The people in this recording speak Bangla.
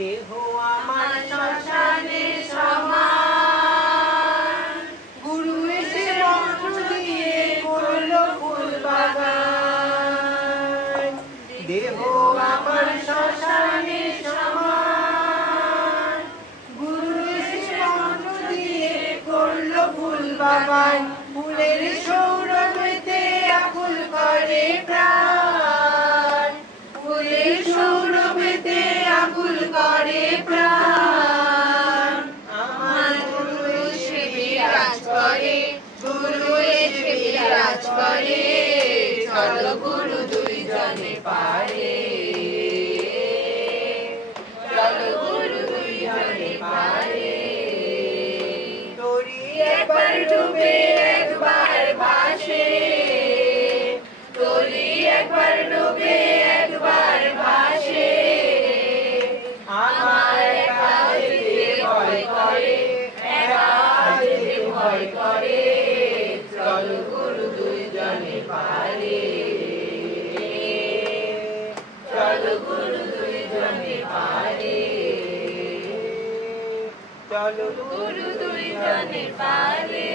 দেহ আমার শ্মশানে সমান, গুরু এসে মন্ত্র দিয়ে করলো ফুল বাগান। দেহ আমার শ্মশানে সমান, গুরু এসে মন্ত্র দিয়ে করলো ফুল বাগান। ফুলের সৌরভেতে আকুল করে প্রাণ, ফুলের সৌরভেতে আকুল করে প্রাণ। আমার গুরু এসে বিরাজ করে, গুরু এসে বিরাজ করে, চলো গুরু দুইজনে পারে, চলো গুরু দুইজনে পারে। তোরি একবার ডুবে একবার ভাসে, তোরি একবার ডুবে একবার ভাসে, আমার একা যেতে ভয় করে, একা যেতে ভয় করে, চলো গুরু দুইজনে পারে, চলো গুরু দুইজনে পারে, চলো গুরু দুইজনে পারে।